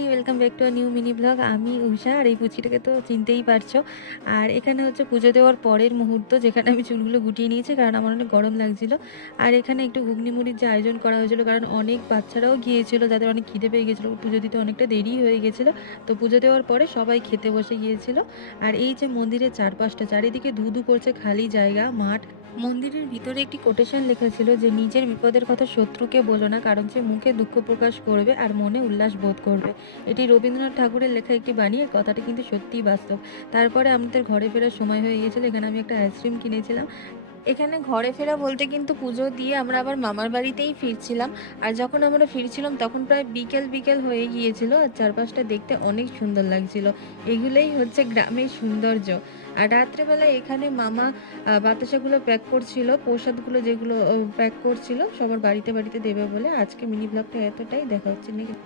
High, welcome back to a new mini blog. আমি উষা, আর এই পুচিটাকে তো চিনতেই পারছো। আর এখানে হচ্ছে পুজো দেওয়ার পরের মুহূর্ত, যেখানে আমি চুলগুলো গুটিয়ে নিয়েছি কারণ আমার অনেক গরম লাগছিল। আর এখানে একটু ঘুগনি মুড়ির যে আয়োজন করা হয়েছিল, কারণ অনেক বাচ্চারাও গিয়েছিল যাদের অনেক খিদে পেয়ে গেছিলো, পুজো দিতে অনেকটা দেরি হয়ে গেছিলো। তো পুজো দেওয়ার পরে সবাই খেতে বসে গিয়েছিল। আর এই যে মন্দিরের চারপাশটা, চারিদিকে ধু ধু করছে খালি জায়গা, মাঠ। মন্দিরের ভিতরে একটি কোটেশন লেখা ছিল যে নিজের বিপদের কথা শত্রুকে বলো না, কারণ সে মুখে দুঃখ প্রকাশ করবে আর মনে উল্লাস বোধ করবে। এটি রবীন্দ্রনাথ ঠাকুরের লেখা একটি বাণী, এই কথাটি কিন্তু সত্যিই বাস্তব। তারপরে আমাদের ঘরে ফেরার সময় হয়ে গিয়েছিল। এখানে আমি একটা আইসক্রিম কিনেছিলাম। এখানে ঘরে ফেরা বলতে কিন্তু পুজো দিয়ে আমরা আবার মামার বাড়িতেই ফিরছিলাম। আর যখন আমরা ফিরছিলাম তখন প্রায় বিকেল বিকেল হয়ে গিয়েছিল, আর চারপাশটা দেখতে অনেক সুন্দর লাগছিল। এগুলোই হচ্ছে গ্রামের সৌন্দর্য। আর রাত্রেবেলা এখানে মামা বাতাসাগুলো প্যাক করছিল, প্রসাদগুলো যেগুলো প্যাক করছিল সবার বাড়িতে বাড়িতে দেবে বলে। আজকে মিনি ব্লগটা এতটাই, দেখা হচ্ছে নেক্সট